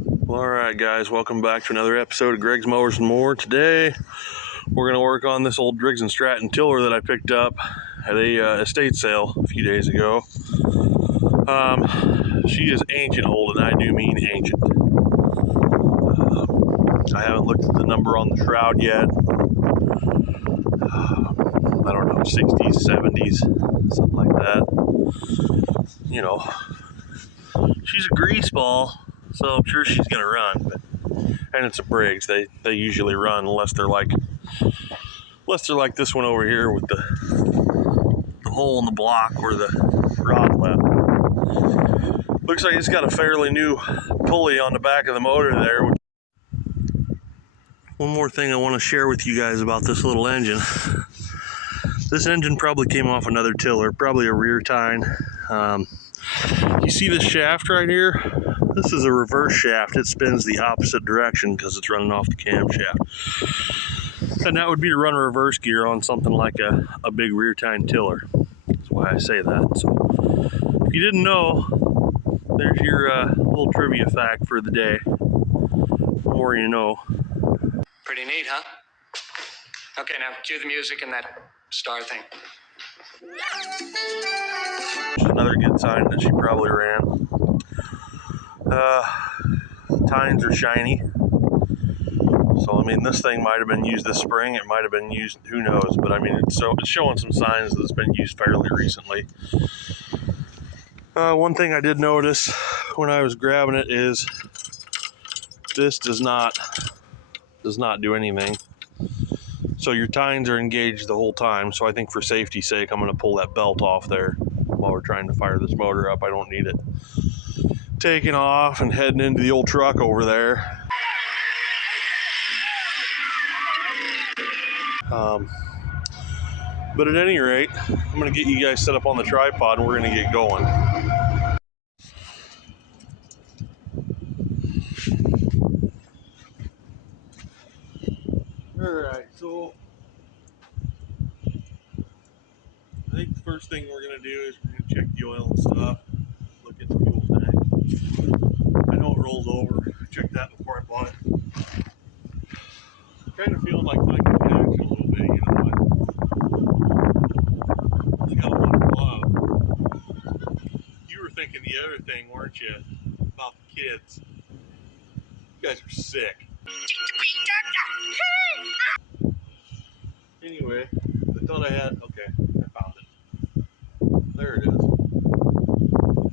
Well, alright guys, welcome back to another episode of Greg's Mowers and More. Today we're going to work on this old Driggs & Stratton tiller that I picked up at a estate sale a few days ago. She is ancient old, and I do mean ancient. I haven't looked at the number on the shroud yet. I don't know, 60s, 70s, something like that. You know, she's a grease ball, so I'm sure she's going to run. And it's a Briggs. They usually run unless they're like this one over here with the hole in the block where the rod left. Looks like it's got a fairly new pulley on the back of the motor there. One more thing I want to share with you guys about this little engine. This engine probably came off another tiller, probably a rear tine. You see this shaft right here? This is a reverse shaft. It spins the opposite direction because it's running off the camshaft. And that would be to run a reverse gear on something like a big rear tine tiller. That's why I say that. So if you didn't know, there's your little trivia fact for the day. The more you know. Pretty neat, huh? Okay, now cue the music and that star thing. Another good sign that she probably ran. Tines are shiny. So, I mean, this thing might have been used this spring. It might have been used, who knows. But, I mean, it's showing some signs that it's been used fairly recently. One thing I did notice when I was grabbing it is this does not do anything. So your tines are engaged the whole time. So I think for safety's sake, I'm going to pull that belt off there while we're trying to fire this motor up. I don't need it taking off and heading into the old truck over there. But at any rate, I'm going to get you guys set up on the tripod and we're going to get going. Alright, so I think the first thing we're going to do is we're going to check the oil and stuff, look at the fuel tank. I know it rolls over. I checked that before I bought it. Kind of feeling like Michael Jackson a little bit, you know. I got one glove. You were thinking the other thing, weren't you? About the kids. You guys are sick. Anyway, I thought I had, okay, I found it. There it is.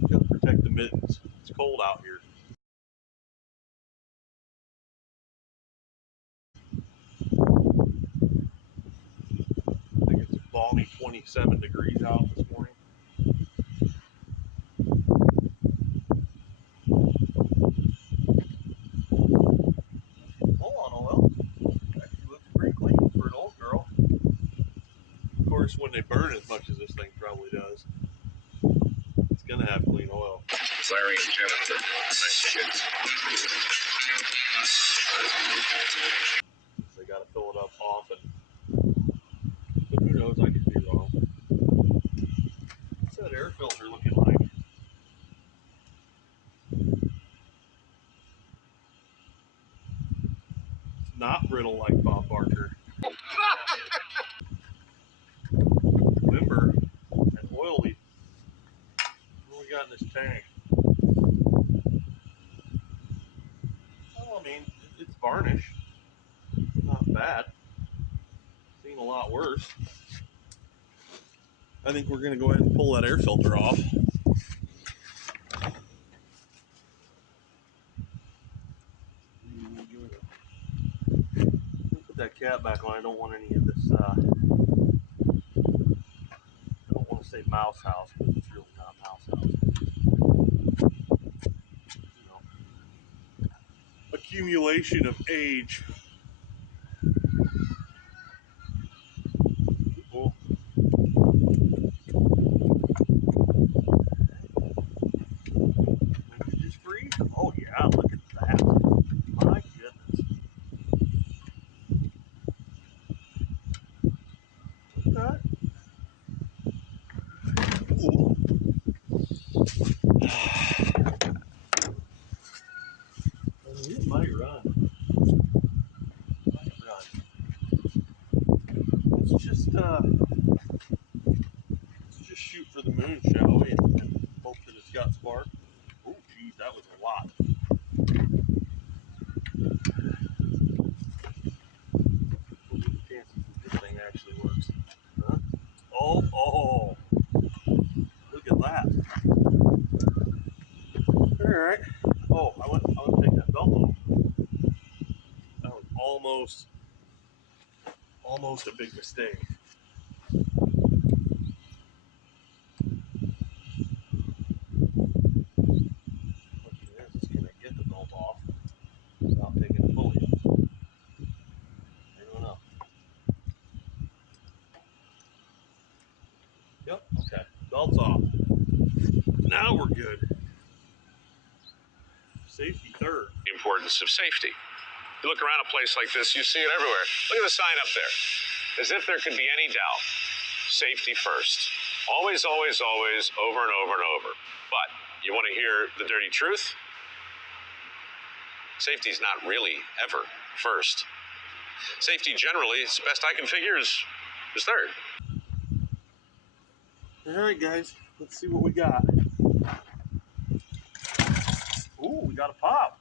Gotta protect the mittens. It's cold out here. I think it's a balmy 27 degrees out this morning. When they burn as much as this thing probably does, it's gonna have clean oil. Larry and Jennifer, shit. They gotta fill it up often. But who knows, I could be wrong. What's that air filter looking like? It's not brittle like Bob Barker. Limber and oily. What do we got in this tank? Well, I mean, it's varnish. Not bad. Seen a lot worse. I think we're going to go ahead and pull that air filter off. Put that cap back on. I don't want any of this. Say mouse house, because it's really not a mouse house. You know, accumulation of age. Cool. Did you just freeze? Oh yeah, look at that. My goodness. Look at that. that was a lot. What are the chances that this thing actually works? Huh? Oh, look at that. Alright. Oh, I want to take that belt off. That was almost a big mistake. Can I get the belt off without taking the pulley off? I don't know. Yep, okay. Belt's off. Now we're good. Safety third. The importance of safety. You look around a place like this, you see it everywhere. Look at the sign up there. As if there could be any doubt. Safety first. Always, always, always, over and over and over. But you want to hear the dirty truth? Safety's not really ever first. Safety generally, as best I can figure, is third. Alright guys, let's see what we got. Ooh, we got a pop.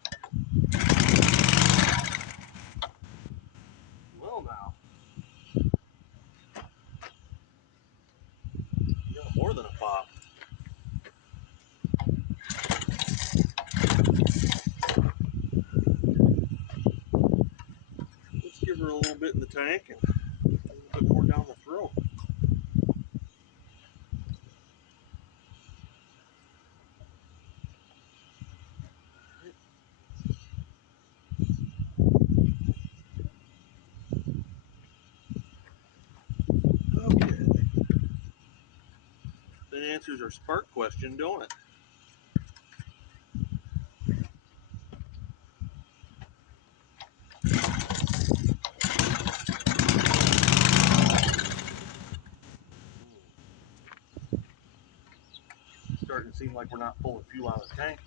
Well now. We got more than a pop. Let's give her a little bit in the tank and a little bit more down the throat. Okay. That answers our spark question, don't it? Starting to seem like we're not pulling fuel out of the tank.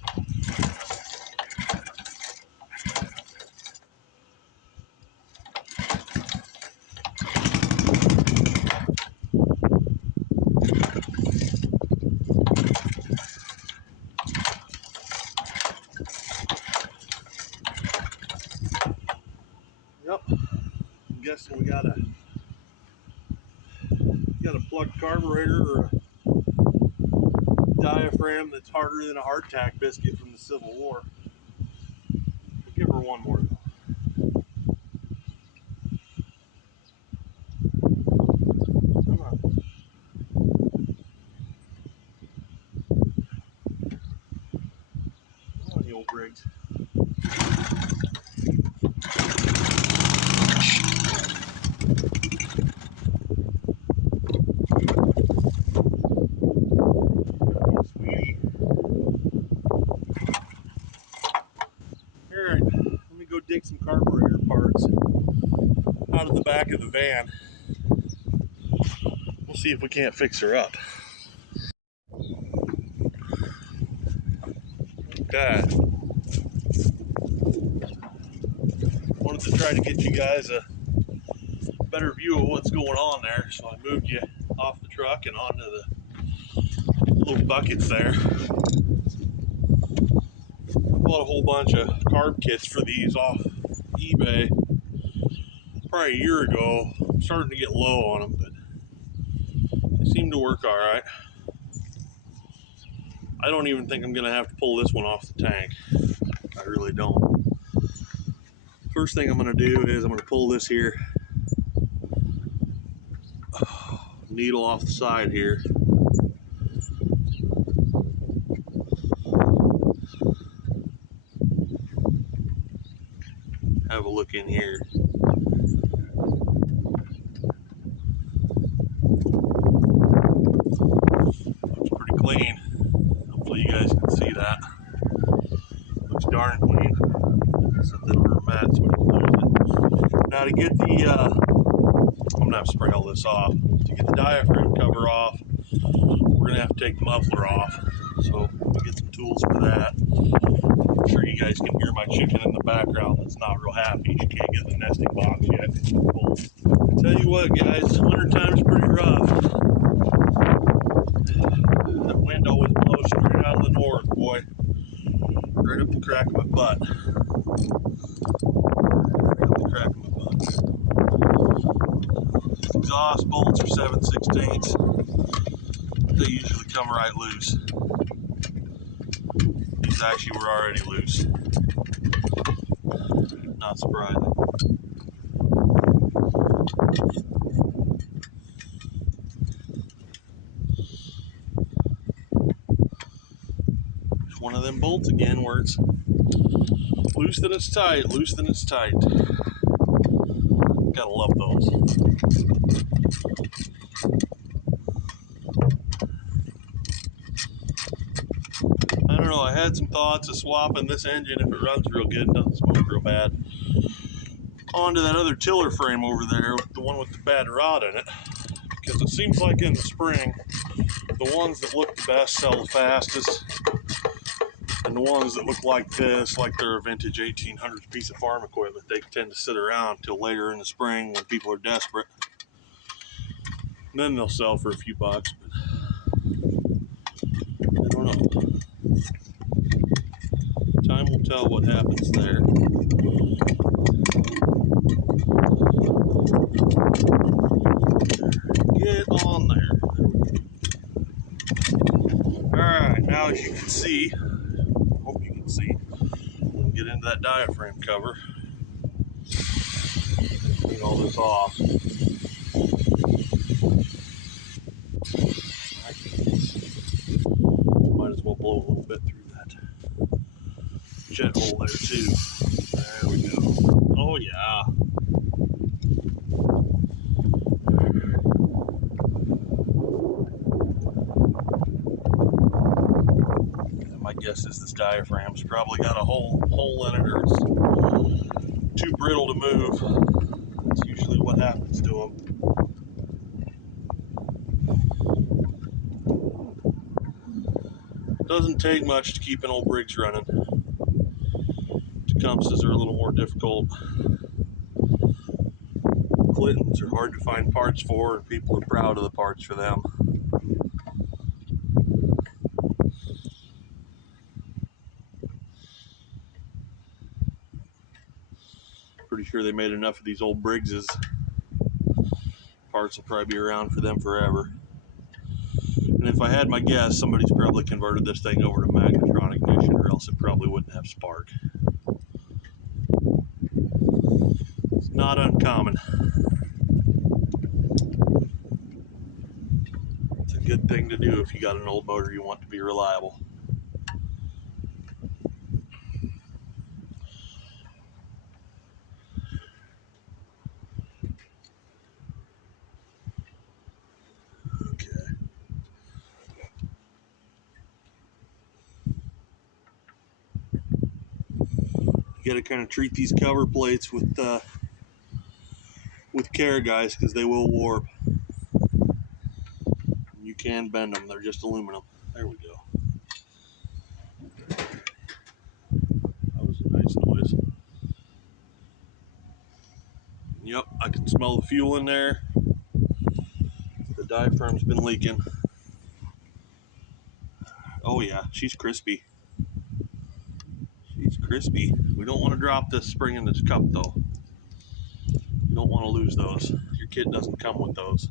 Yep, I'm guessing we got a plugged carburetor or a diaphragm that's harder than a hardtack biscuit from the Civil War. We'll give her one more though. Come on. Come on, the old Briggs. Dig some carburetor parts out of the back of the van. We'll see if we can't fix her up. Okay. Wanted to try to get you guys a better view of what's going on there, so I moved you off the truck and onto the little buckets there. Bought a whole bunch of carb kits for these off eBay probably a year ago. I'm starting to get low on them, but they seem to work all right. I don't even think I'm gonna have to pull this one off the tank. I really don't. First thing I'm gonna do is I'm gonna pull this here needle off the side here. Have a look in here. Looks pretty clean. Hopefully you guys can see that. Looks darn clean. Set that under a mat so we don't lose it. Now to get the, I'm gonna have to spray all this off. To get the diaphragm cover off, we're gonna have to take the muffler off. So we'll get some tools for that. I'm sure you guys can hear my chicken in the background that's not real happy. She can't get in the nesting box yet. Well, I tell you what, guys, winter time's pretty rough. That wind always blows straight out of the north, boy. Right up the crack of my butt. Right up the crack of my butt. Exhaust bolts are 7/16. They usually come right loose. These actually were already loose. Not surprising. One of them bolts again where it's loose then it's tight, loose then it's tight. Gotta love those. I don't know, I had some thoughts of swapping this engine if it runs real good and doesn't smoke real bad onto that other tiller frame over there, the one with the bad rod in it, because it seems like in the spring the ones that look the best sell the fastest. And the ones that look like this, like they're a vintage 1800s piece of farm equipment, they tend to sit around till later in the spring when people are desperate. And then they'll sell for a few bucks, but I don't know. Time will tell what happens there. Get on there. Alright, now as you can see, hope you can see, we'll get into that diaphragm cover. Clean all this off. Might as well blow a little bit through that jet hole there too. There we go. Oh yeah. My guess is this diaphragm's probably got a hole in it, or it's too brittle to move. That's usually what happens to them. Doesn't take much to keep an old Briggs running. Tecumsehs are a little more difficult. Clintons are hard to find parts for, and people are proud of the parts for them. Pretty sure they made enough of these old Briggses. Parts will probably be around for them forever. And if I had my guess, somebody's probably converted this thing over to magnetron ignition, or else it probably wouldn't have spark. It's not uncommon. It's a good thing to do if you got an old motor you want to be reliable. You got to kind of treat these cover plates with care, guys, because they will warp. You can bend them; they're just aluminum. There we go. That was a nice noise. Yep, I can smell the fuel in there. The diaphragm's been leaking. Oh yeah, she's crispy. She's crispy. We don't want to drop this spring in this cup though. You don't want to lose those. Your kit doesn't come with those.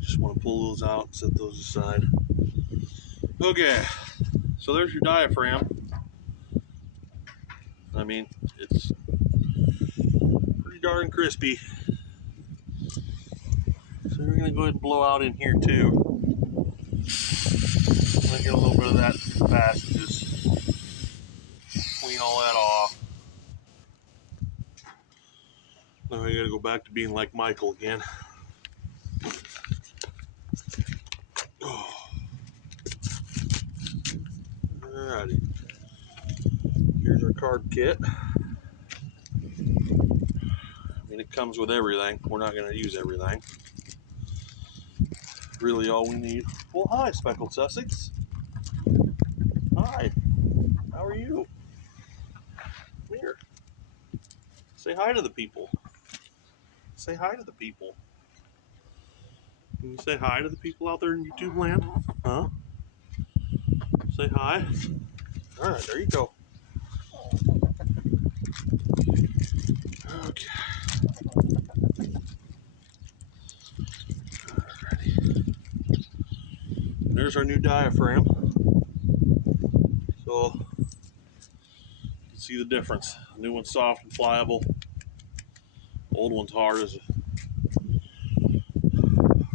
Just want to pull those out and set those aside. Okay, so there's your diaphragm. I mean, it's pretty darn crispy. So we're going to go ahead and blow out in here too. I'm going to get a little bit of that passages. Clean all that off. Now I got to go back to being like Michael again. Alrighty. Here's our carb kit. I mean, it comes with everything. We're not going to use everything. Really all we need. Well, hi, Speckled Sussex. Hi. How are you? Come here. Say hi to the people. Say hi to the people. Can you say hi to the people out there in YouTube land? Huh? Say hi. All right, there you go. Okay. Alrighty. There's our new diaphragm. So you can see the difference. The new one's soft and pliable. Old one's hard as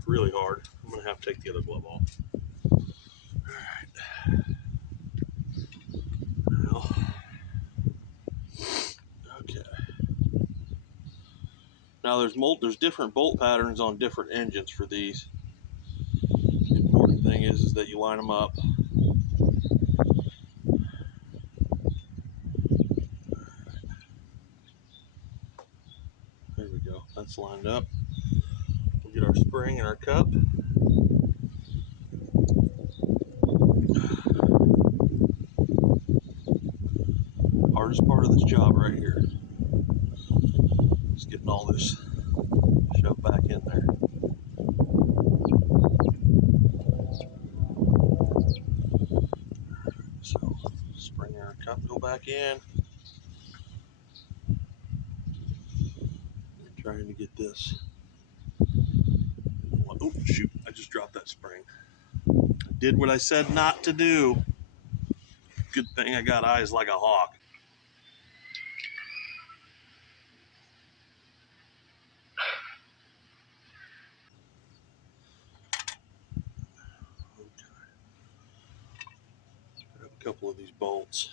really hard. I'm gonna have to take the other glove off. Alright. Now, okay. Now there's different bolt patterns on different engines for these. The important thing is that you line them up. There we go. That's lined up. We'll get our spring and our cup. Hardest part of this job right here is getting all this shoved back in there. So, spring and our cup go back in. I'm trying to get this. Oh, shoot, I just dropped that spring. I did what I said not to do. Good thing I got eyes like a hawk. Grab a couple of these bolts.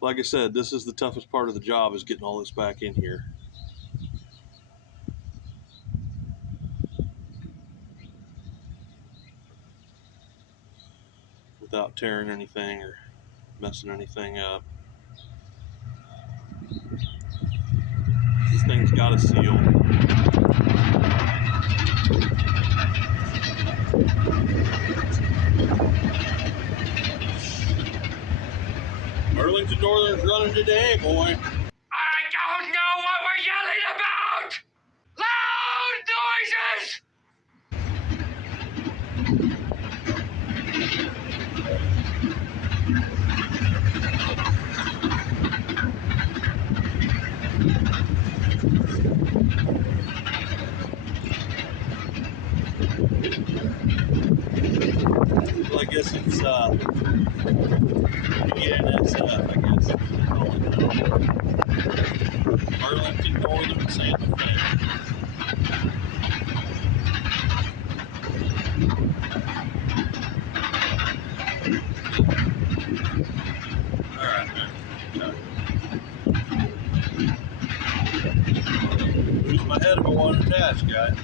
Like I said, this is the toughest part of the job, is getting all this back in here. Without tearing anything or messing anything up. This thing's got a seal. Burlington Northern's running today, boy. I don't know what we're yelling about! Loud noises! Well, I guess it's BNSF, I guess. Burlington Northern Santa Fe. Alright, man. Lose my head if I want to attach, guys.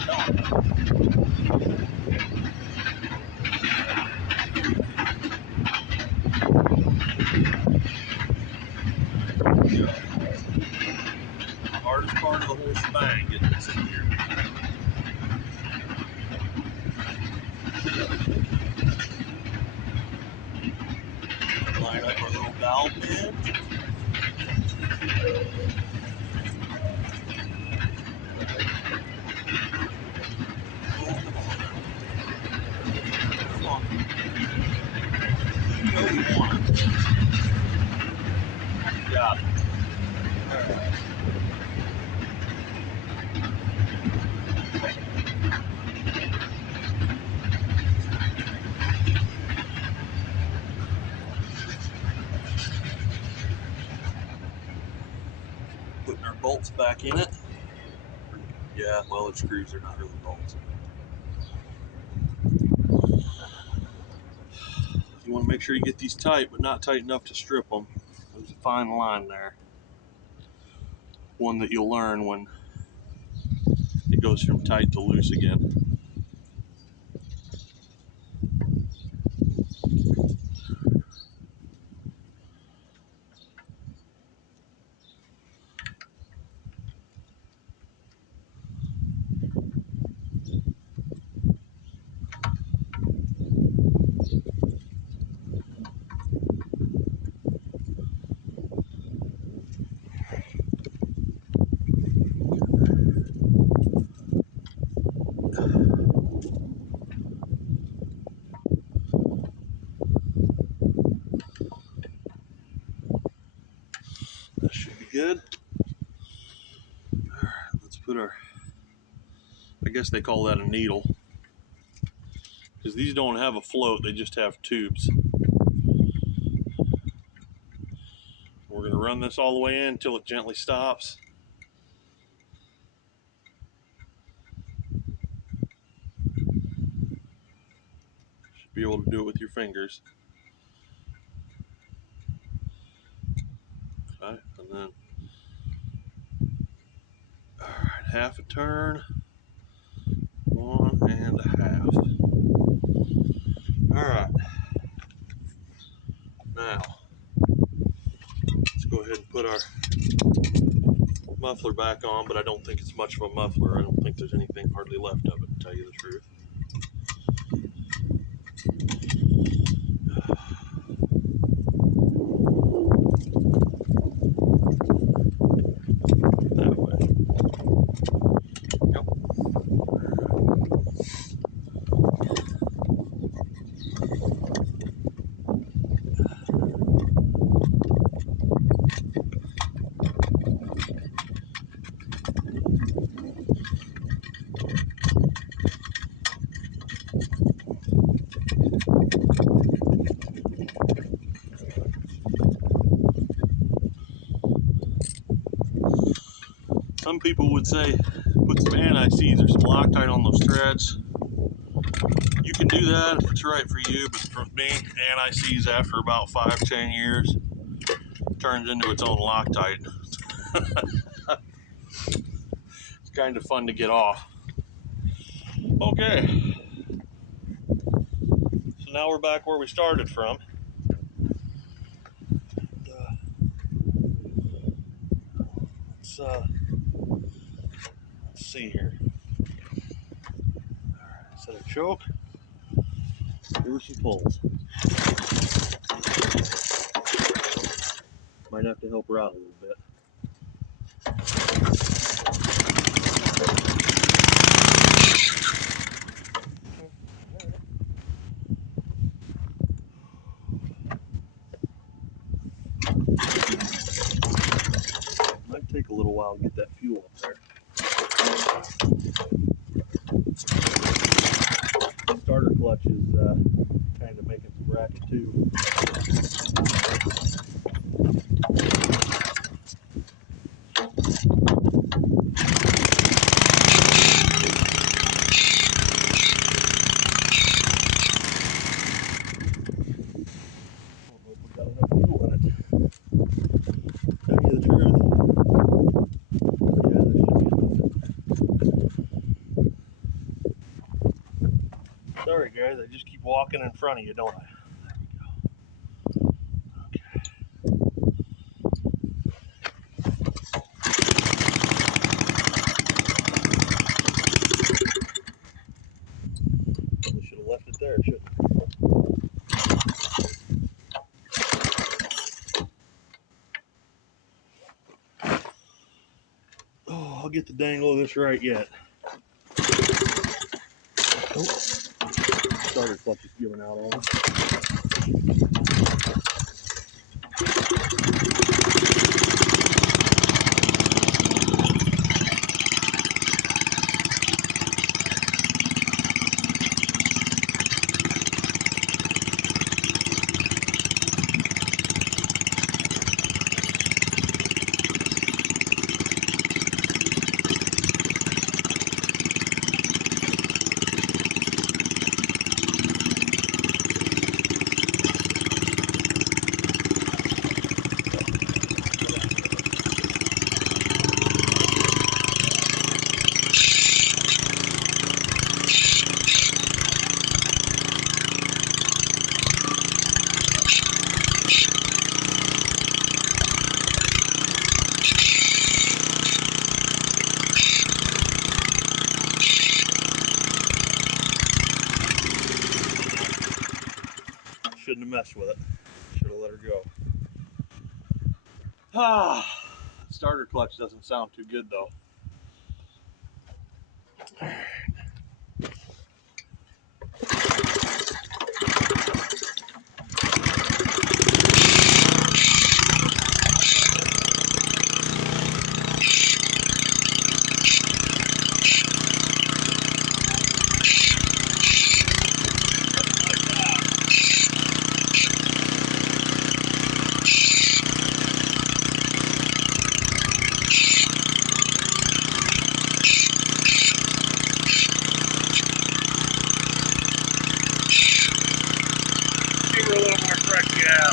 The hardest part of the whole shebang, getting this in here. Line up our little valve bed. Come on. You know we want it. Got it. Alright. Putting our bolts back in it. Yeah, well, they're screws, they're not really bolts. You want to make sure you get these tight, but not tight enough to strip them. There's a fine line there. One that you'll learn when it goes from tight to loose again. good. Alright, let's put our, I guess they call that a needle, because these don't have a float, they just have tubes. We're going to run this all the way in until it gently stops. Should be able to do it with your fingers. Okay, and then, alright, half a turn, 1 1/2. Alright, now let's go ahead and put our muffler back on, but I don't think it's much of a muffler. I don't think there's anything hardly left of it, to tell you the truth. That way. Yep. Some people would say put some anti-seize or some Loctite on those threads. You can do that if it's right for you, but for me, anti-seize after about 5-10 years turns into its own Loctite. It's kind of fun to get off. Okay, so now we're back where we started from. Let's see here. Alright, set a choke. Give her some pulls. Might have to help her out a little bit. Might take a little while to get that fuel up there. The starter clutch is kind of making some racket too. Sorry guys, I just keep walking in front of you, don't I? There we go. Okay. Probably should have left it there, shouldn't I? Oh, I'll get the dangle of this right yet. Oh. Starter clutch is giving out on it. Shouldn't have messed with it. Should have let her go. Starter clutch doesn't sound too good though. Heck yeah.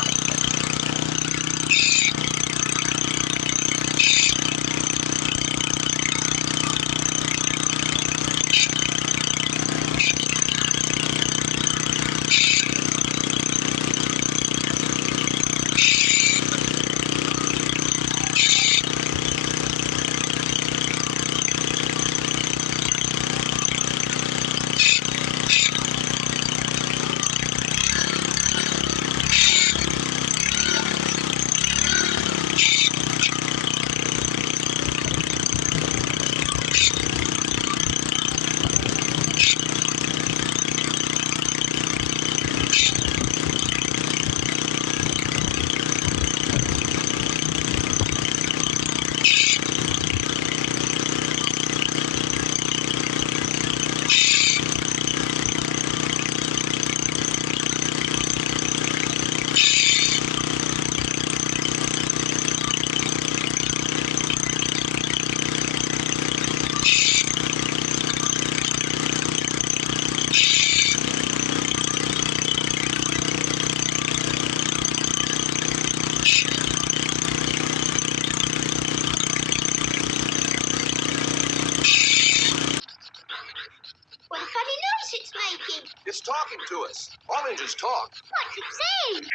What a funny noise it's making. It's talking to us. All engines talk. What's it saying?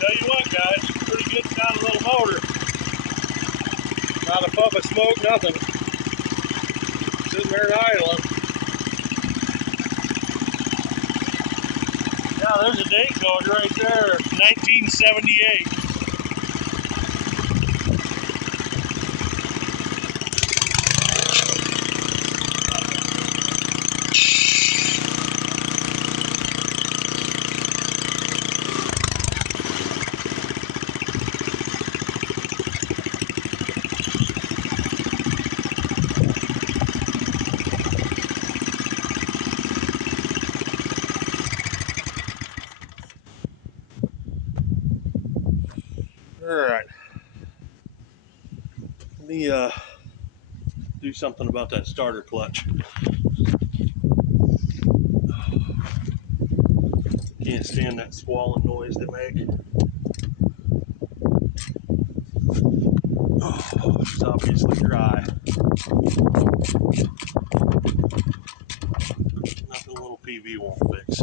Tell you what, guys, pretty good sounding little motor. Not a puff of smoke, nothing. Sitting there and idling. Yeah, there's a date code right there, 1978. Alright, let me do something about that starter clutch. Can't stand that squalling noise they make. Oh, it's obviously dry. Nothing a little PV won't fix.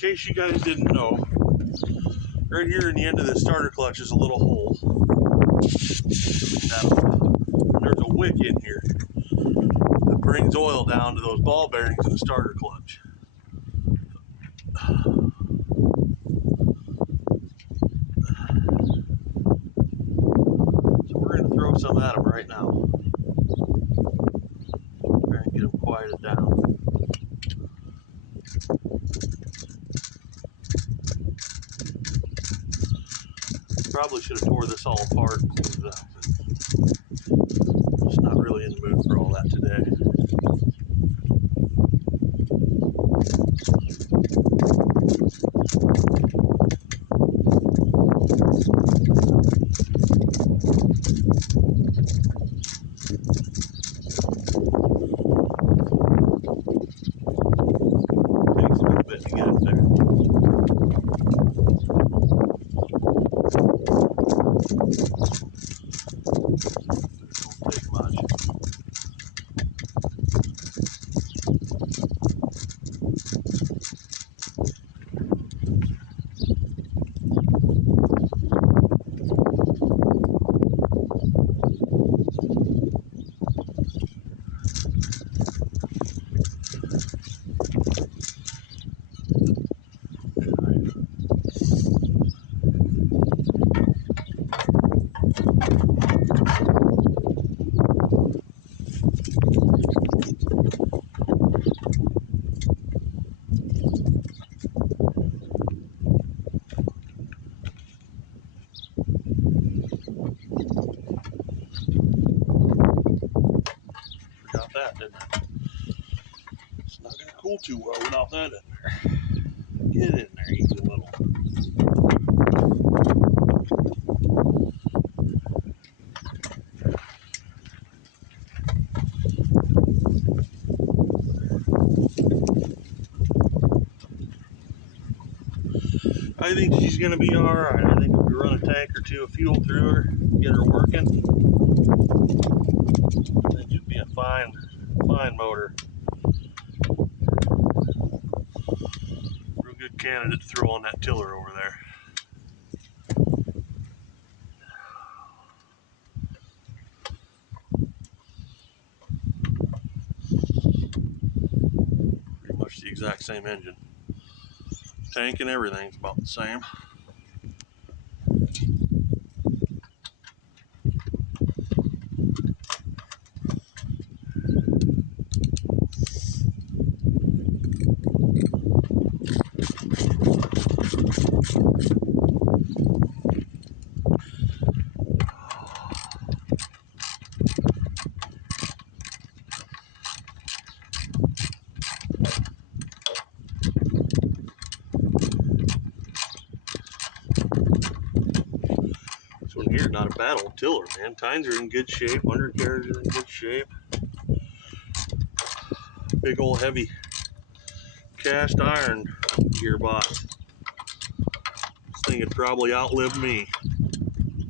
case you guys didn't know, right here in the end of the starter clutch is a little hole. Now, there's a wick in here that brings oil down to those ball bearings in the starter clutch. So we're going to throw some at them right now. Try and get them quieted down. Probably should have tore this all apart and cleaned it up, but just not really in the mood for all that today. Takes a little bit to get up there. Don't take much. Forgot that, didn't I? It's not going to cool too well without that in there. Get in there, you little. I think she's going to be alright. I think if we run a tank or two of fuel through her, get her working, then she'll be a fine motor. Real good candidate to throw on that tiller over there. Pretty much the exact same engine. Tank and everything's about the same. This one here, not a bad old tiller, man. Tines are in good shape, undercarriage are in good shape. Big old heavy cast iron gearbox. This thing had probably outlived me.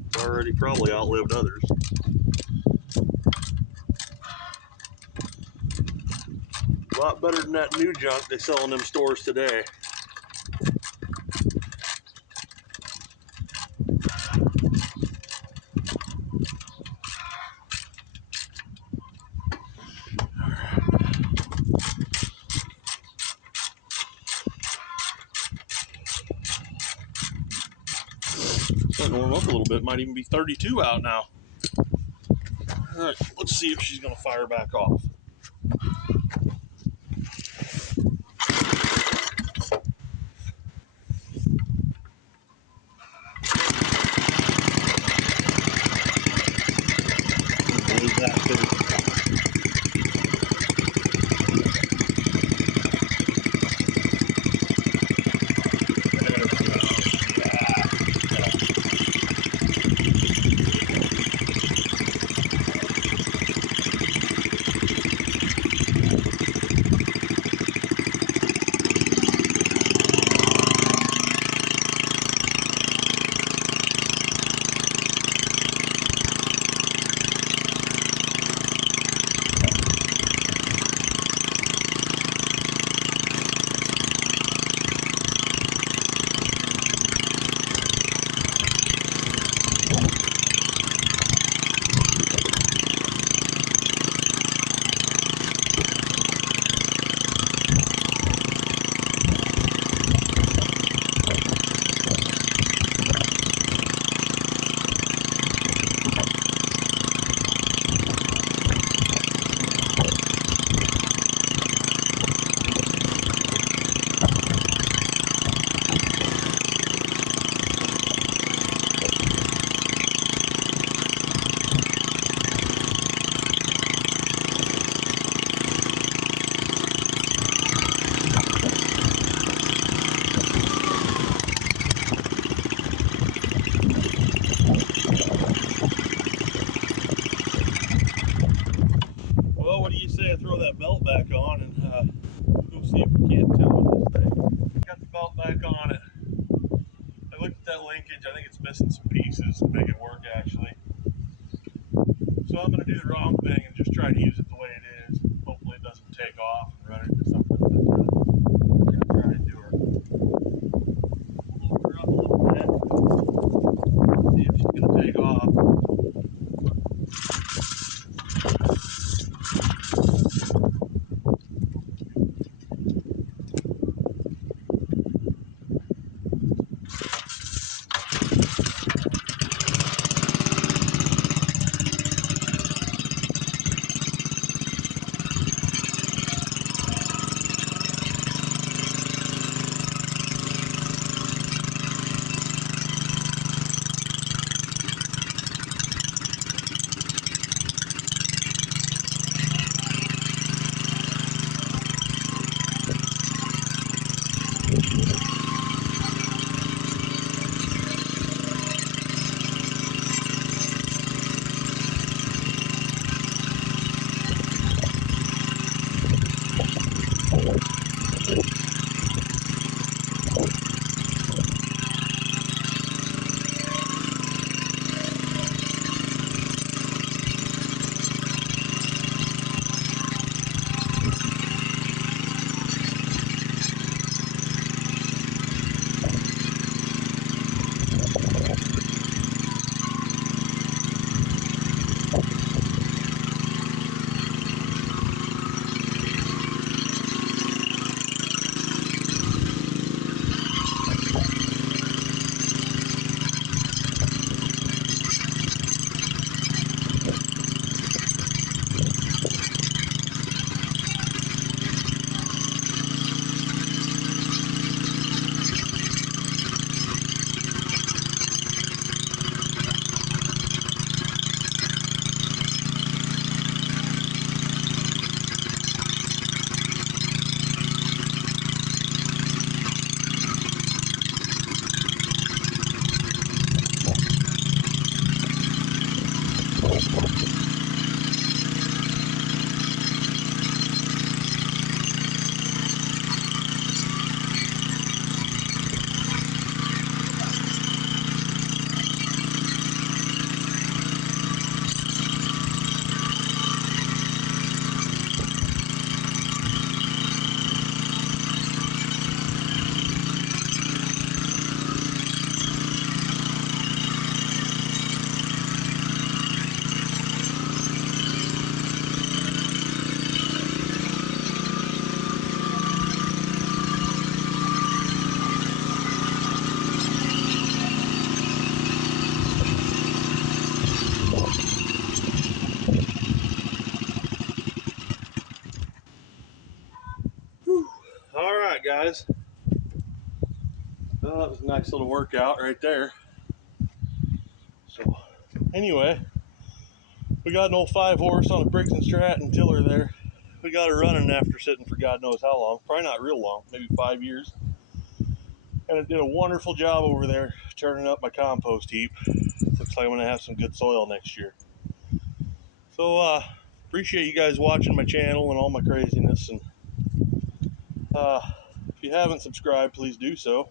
It's already probably outlived others. A lot better than that new junk they sell in them stores today. Starting to warm up a little bit. Might even be 32 out now. All right, let's see if she's going to fire back off. What is that? back on and go see if we can't tell with this thing. Got the belt back on it. I looked at that linkage. I think it's missing some pieces to make it work actually. So I'm going to do the wrong thing and just try to use it the way it is. Hopefully it doesn't take off and run into something. But I'm going to try and do her. Load her up a little bit. See if she's going to take off. All right, guys. Well, that was a nice little workout right there. So, anyway, we got an old 5-horse on a Briggs & Stratton tiller there. We got her running after sitting for God knows how long. Probably not real long, maybe 5 years. And it did a wonderful job over there turning up my compost heap. Looks like I'm going to have some good soil next year. So, appreciate you guys watching my channel and all my craziness. And if you haven't subscribed, please do so.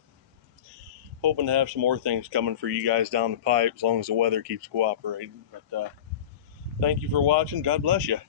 Hoping to have some more things coming for you guys down the pipe as long as the weather keeps cooperating. But thank you for watching. God bless you.